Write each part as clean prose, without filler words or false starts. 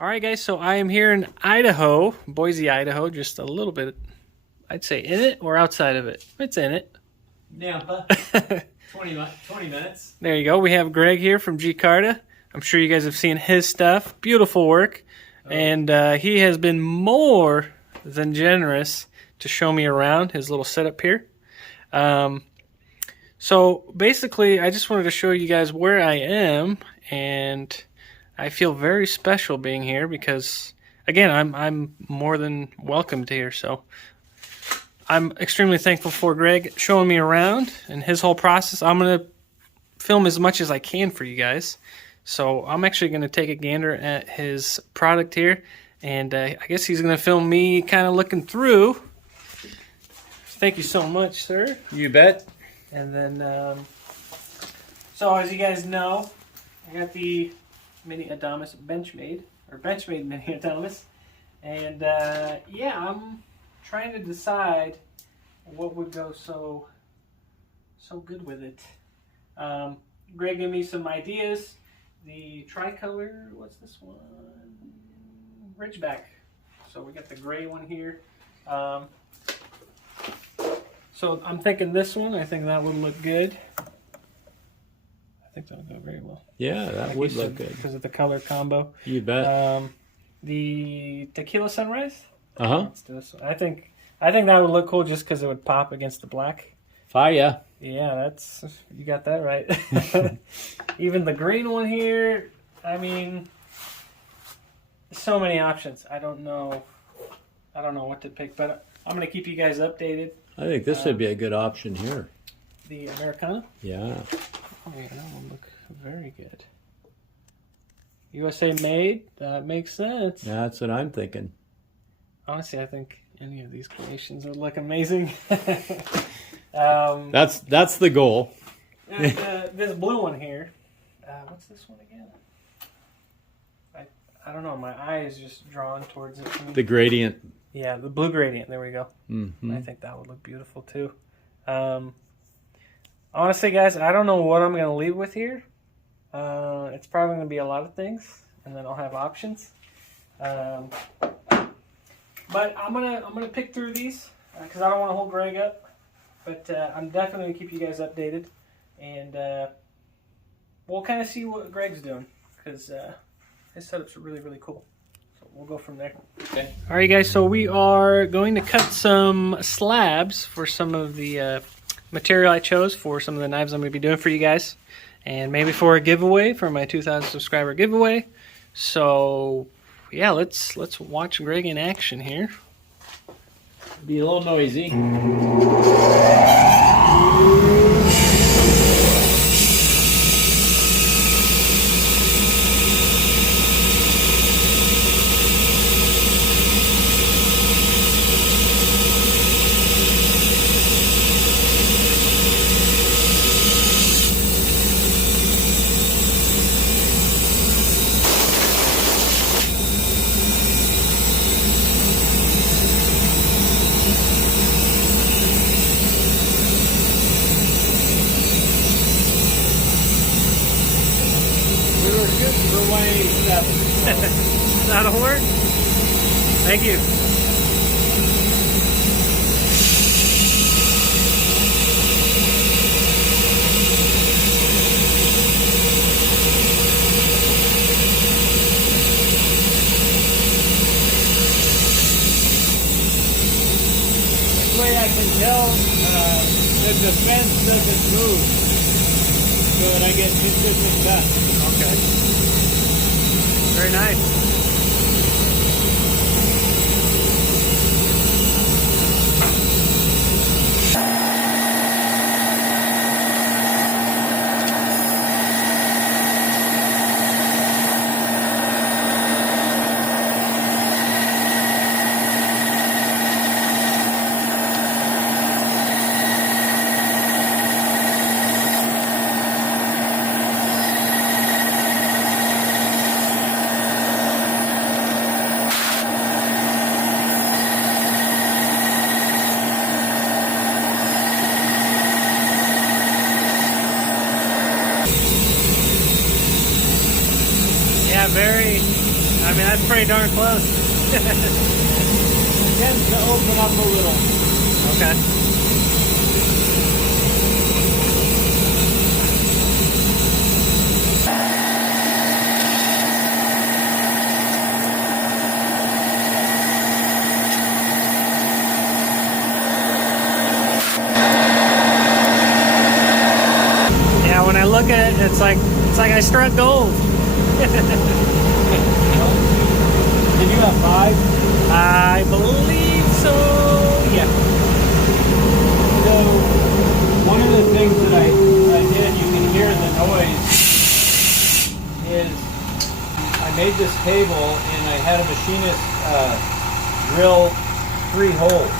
All right, guys, so I am here in Idaho, Boise, Idaho, just a little bit, I'd say in it or outside of it. It's in it. Nampa. 20 minutes. There you go. We have Greg here from G-Carta. I'm sure you guys have seen his stuff. Beautiful work. Oh. And he has been more than generous to show me around his little setup here. So basically, I just wanted to show you guys where I am, and I feel very special being here because, again, I'm more than welcomed here. So I'm extremely thankful for Greg showing me around and his whole process. I'm going to film as much as I can for you guys. So I'm actually going to take a gander at his product here, and I guess he's going to film me kind of looking through. Thank you so much, sir. You bet. And then, so as you guys know, I got the Mini Adamas Benchmade, or Benchmade Mini Adamas. And yeah, I'm trying to decide what would go so good with it. Greg gave me some ideas. The tricolor, what's this one? Ridgeback. So we got the gray one here. So I'm thinking this one. I think that would look good. I think that would go very well. Yeah, that like would look good. Because of the color combo. You bet. The Tequila Sunrise. Uh-huh. Let's do this one. I think that would look cool just because it would pop against the black. Fire. Yeah, you got that right. Even the green one here, I mean, so many options. I don't know what to pick, but I'm going to keep you guys updated. I think this would be a good option here. The Americana? Yeah. Oh, yeah, that would look very good. USA made? That makes sense. Yeah, that's what I'm thinking. Honestly, I think any of these creations would look amazing. That's the goal. And, this blue one here. What's this one again? I don't know. My eye is just drawn towards it. The gradient. Yeah, the blue gradient. There we go. Mm-hmm. I think that would look beautiful too. Honestly, guys, I don't know what I'm going to leave with here. It's probably going to be a lot of things, and then I'll have options. But I'm gonna pick through these because I don't want to hold Greg up. But I'm definitely going to keep you guys updated, and we'll kind of see what Greg's doing because his setup's really, really cool. So we'll go from there. Okay. All right, guys. So we are going to cut some slabs for some of the material I chose for some of the knives I'm going to be doing for you guys, and maybe for a giveaway for my 2,000 subscriber giveaway. So yeah, let's watch Greg in action here. Be a little noisy. That'll work. Thank you. This way I can tell that the fence doesn't move, so that I get consistent cut. Okay. Very nice. I mean, that's pretty darn close. Tends to open up a little. Okay. Yeah, when I look at it, it's like I struck gold. Did you have 5? I believe so. Yeah. So, one of the things that I did, you can hear the noise, is I made this table and I had a machinist drill 3 holes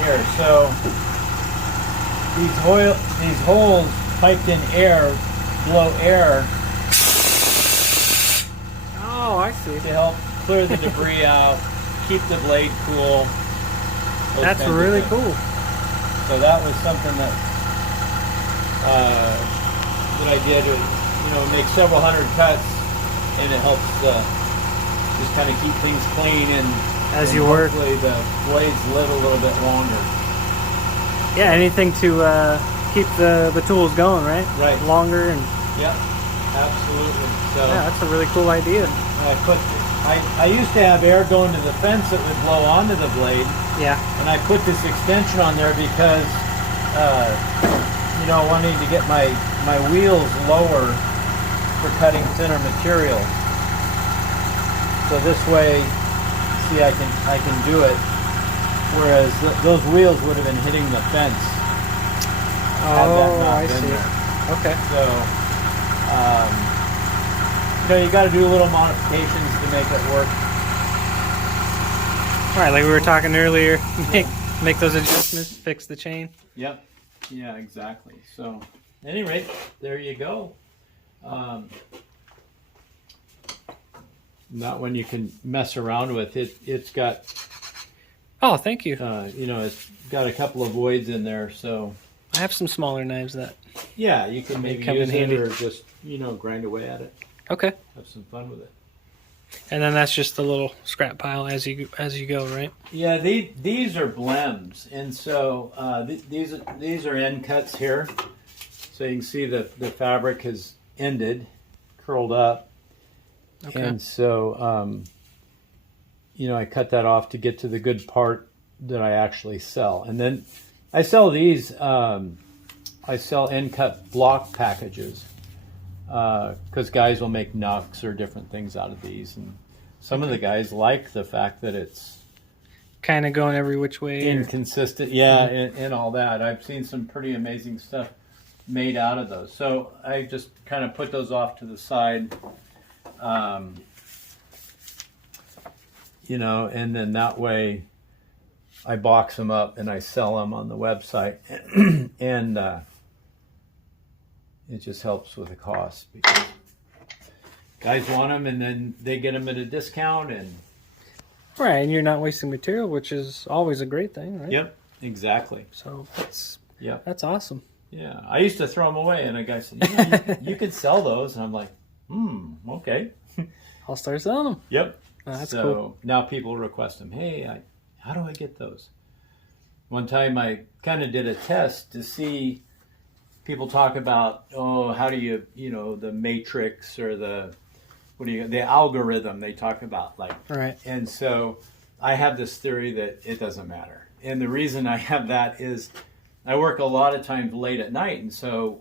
here. So, these holes piped in air, blow air Oh, I see. to help clear the debris out, keep the blade cool. That's really cool. So that was something that I did. Make several hundred cuts, and it helps just kind of keep things clean and As you work. Hopefully the blades live a little bit longer. Yeah, anything to keep the tools going, right? Right. Longer and. Yep, absolutely. So Yeah, that's a really cool idea. I used to have air going to the fence that would blow onto the blade, Yeah. and I put this extension on there because wanting to get my wheels lower for cutting thinner material. So this way, see, I can do it. Whereas those wheels would have been hitting the fence. had that Oh, not I been see. there. Okay. So, you got to do little modifications to make it work. All right, like we were talking earlier, make those adjustments, fix the chain. Yep. Yeah, exactly. So, at any rate, there you go. Not one you can mess around with. It's got. Oh, thank you. It's got a couple of voids in there, so. I have some smaller knives that. Yeah, you can maybe come in use it handy. or just grind away at it. Okay. Have some fun with it. And then that's just a little scrap pile as you go, right? Yeah, these are blems, and so these are end cuts here. So you can see the fabric has ended, curled up, Okay. and so I cut that off to get to the good part that I actually sell, and then I sell these. I sell end cut block packages. Because guys will make knucks or different things out of these, and some of the guys like the fact that it's Kind of going every which way. inconsistent, and all that. I've seen some pretty amazing stuff made out of those. So I just kind of put those off to the side, and then that way I box them up and I sell them on the website, and it just helps with the cost because guys want them and then they get them at a discount and Right, and you're not wasting material, which is always a great thing, right? Yep, exactly. So that's awesome. Yeah, I used to throw them away, and a guy said, you could sell those, and I'm like, okay. I'll start selling them. Yep. Oh, that's so cool. now people request them. Hey, how do I get those? One time I kind of did a test to see. People talk about, how do you, the matrix or the algorithm they talk about, like. Right. And so I have this theory that it doesn't matter. And the reason I have that is I work a lot of times late at night. And so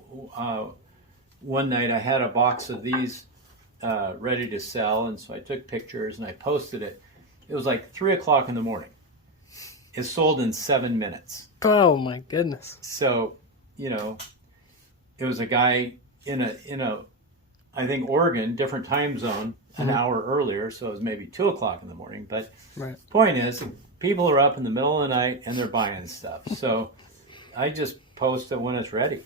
one night I had a box of these ready to sell. And so I took pictures and I posted it. It was like 3 o'clock in the morning. It sold in 7 minutes. Oh my goodness. So, it was a guy in a I think Oregon, different time zone, an hour earlier, so it was maybe 2 o'clock in the morning. But Right. point is, people are up in the middle of the night and they're buying stuff. So I just post it when it's ready.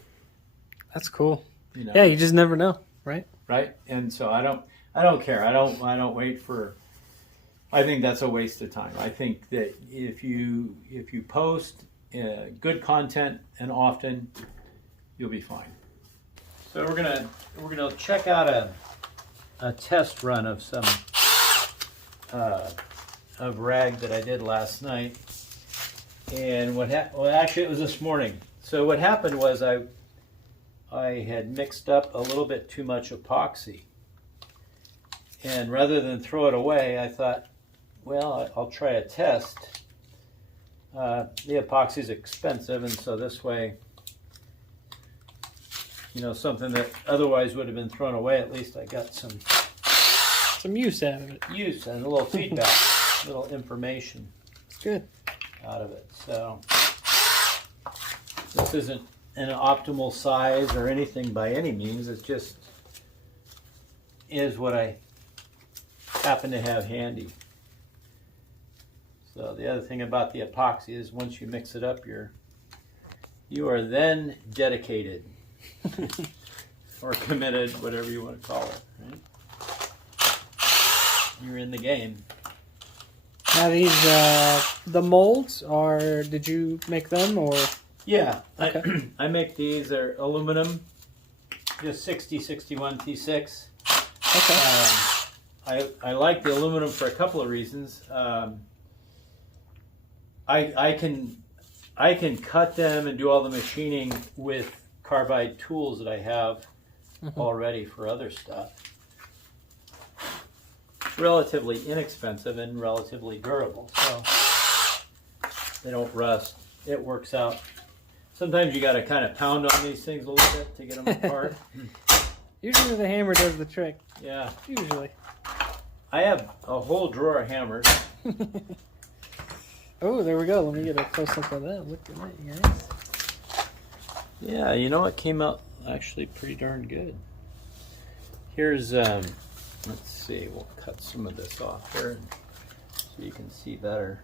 That's cool. Yeah, you just never know, right? Right? And so I don't care. I don't wait for. I think that's a waste of time. I think that if you post good content and often, you'll be fine. So we're gonna check out a test run of some of rag that I did last night. And well, actually it was this morning. So what happened was I had mixed up a little bit too much epoxy. And rather than throw it away, I thought, well, I'll try a test. The epoxy is expensive, and so this way, you know, something that otherwise would have been thrown away, at least I got some use out of it. Use and a little feedback, a little information. It's good. Out of it. So this isn't an optimal size or anything by any means. It just is what I happen to have handy. So the other thing about the epoxy is once you mix it up, you are then dedicated or committed, whatever you want to call it. Right? You're in the game. Now these the molds are, did you make them or? Yeah, okay. I make these. They're aluminum, just 6061 T6. Okay. I like the aluminum for a couple of reasons. I can cut them and do all the machining with carbide tools that I have already for other stuff. Relatively inexpensive and relatively durable, so they don't rust. It works out. Sometimes you got to kind of pound on these things a little bit to get them apart. Usually the hammer does the trick. Yeah. Usually. I have a whole drawer of hammers. Oh, there we go. Let me get a close up of that. Look at that, you guys. Yeah, you know, it came out actually pretty darn good. Here's, let's see, we'll cut some of this off here so you can see better.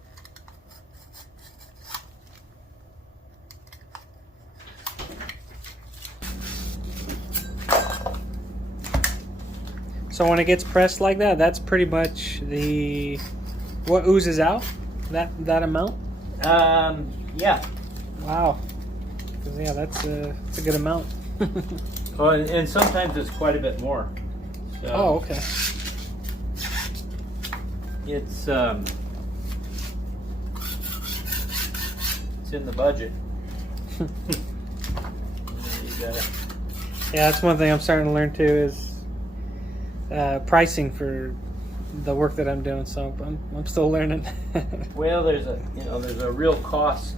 So when it gets pressed like that, that's pretty much what oozes out? That amount? Yeah. Wow. 'Cause, yeah, that's a good amount. Oh, and sometimes it's quite a bit more. So oh, okay. It's in the budget. You gotta... Yeah, that's one thing I'm starting to learn too is pricing for the work that I'm doing. So I'm still learning. Well, there's a real cost,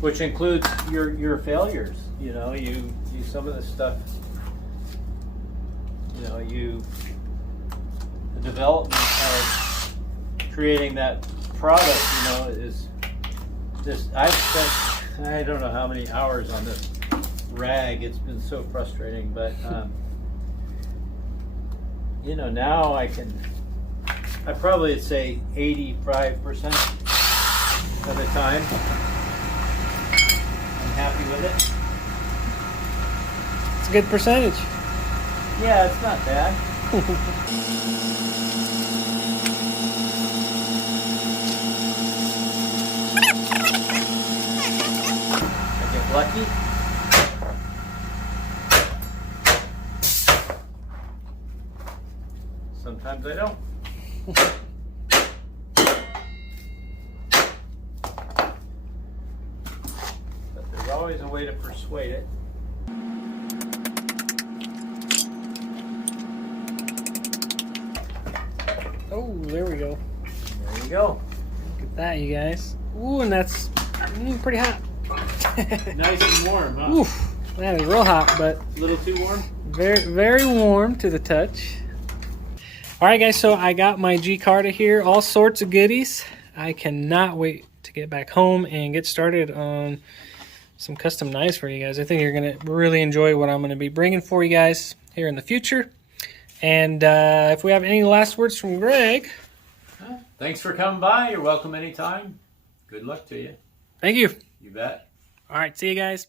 which includes your failures. You know, you some of the stuff. You know, the development of creating that product. You know, is this. I've spent I don't know how many hours on this rag. It's been so frustrating, but. You know, now I probably say 85% of the time I'm happy with it. It's a good percentage. Yeah, it's not bad. I get lucky. Sometimes I don't. But there's always a way to persuade it. Oh, there we go. There you go. Look at that, you guys. Ooh, and that's pretty hot. Nice and warm, huh? Oof, that is real hot, but A little too warm? very, very warm to the touch. All right, guys, so I got my G-Carta here, all sorts of goodies. I cannot wait to get back home and get started on some custom knives for you guys. I think you're going to really enjoy what I'm going to be bringing for you guys here in the future. And if we have any last words from Greg. Thanks for coming by. You're welcome anytime. Good luck to you. Thank you. You bet. All right, see you guys.